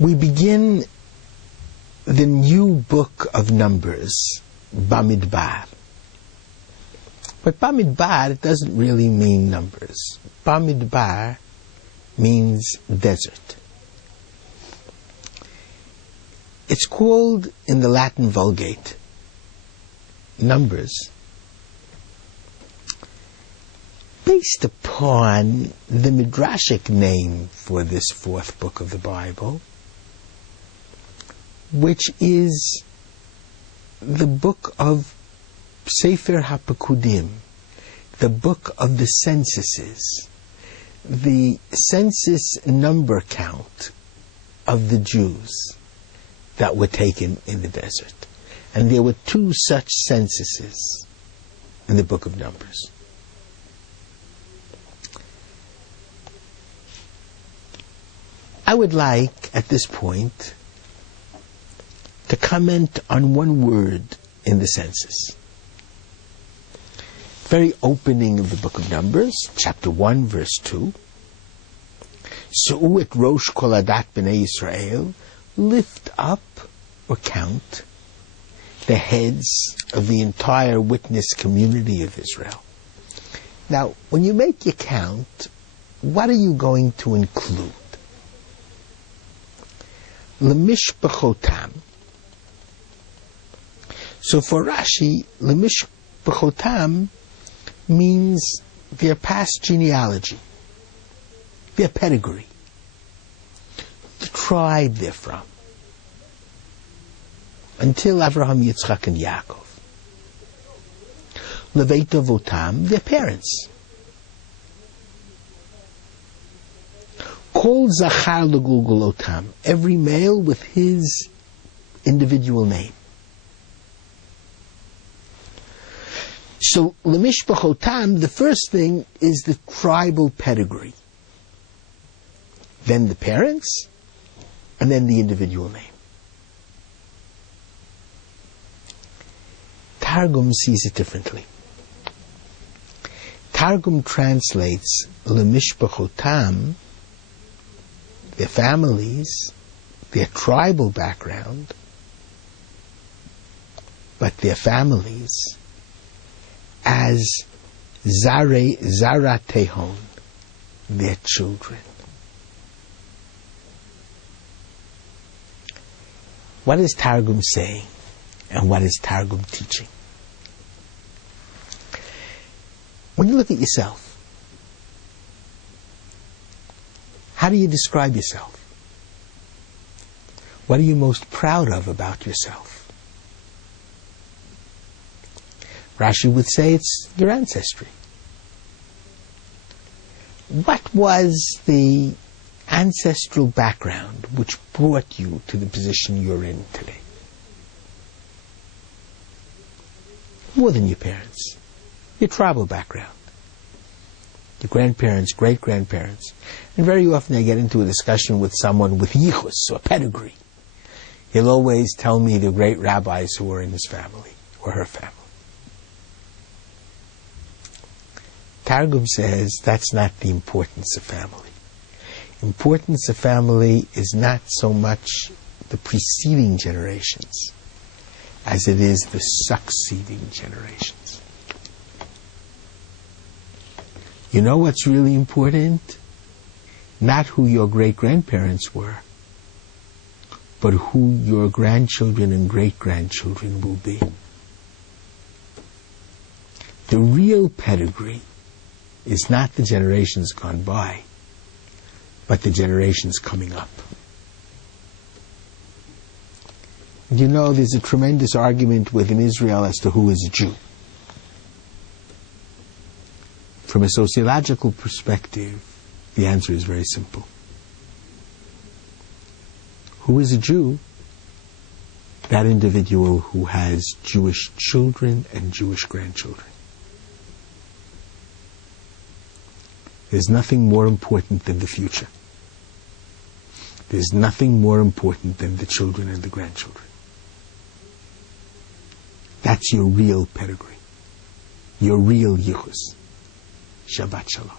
We begin the new book of Numbers, BaMidbar. But BaMidbar doesn't really mean numbers. BaMidbar means desert. It's called in the Latin Vulgate Numbers based upon the midrashic name for this fourth book of the Bible, which is the book of Sefer HaPekudim, the book of the censuses, the census number count of the Jews that were taken in the desert. And there were two such censuses in the book of Numbers. I would like, at this point, to comment on one word in the census. Very opening of the book of Numbers, chapter 1, verse 2. Su'u et rosh kol adat b'nei Yisrael, lift up or count the heads of the entire witness community of Israel. Now, when you make your count, what are you going to include? Lemishpachotam. So for Rashi, Lemishpachotam means their past genealogy, their pedigree, the tribe they're from, until Avraham, Yitzchak, and Yaakov. Leveit Avotam, their parents. Kol Zachar Legulgulotam, every male with his individual name. So, Lemishpachotam, the first thing is the tribal pedigree. Then the parents, and then the individual name. Targum sees it differently. Targum translates Lemishpachotam, their families, their tribal background, but their families, as Zaratehon, their children. What is Targum saying, and what is Targum teaching? When you look at yourself, how do you describe yourself? What are you most proud of about yourself? Rashi would say it's your ancestry. What was the ancestral background which brought you to the position you're in today? More than your parents. Your tribal background. Your grandparents, great-grandparents. And very often I get into a discussion with someone with yichus, or pedigree. He'll always tell me the great rabbis who were in his family, or her family. Targum says that's not the importance of family. Importance of family is not so much the preceding generations as it is the succeeding generations. You know what's really important? Not who your great-grandparents were, but who your grandchildren and great-grandchildren will be. The real pedigree is not the generations gone by, but the generations coming up. You know, there's a tremendous argument within Israel as to who is a Jew. From a sociological perspective, the answer is very simple. Who is a Jew? That individual who has Jewish children and Jewish grandchildren. There's nothing more important than the future. There's nothing more important than the children and the grandchildren. That's your real pedigree. Your real yichus. Shabbat Shalom.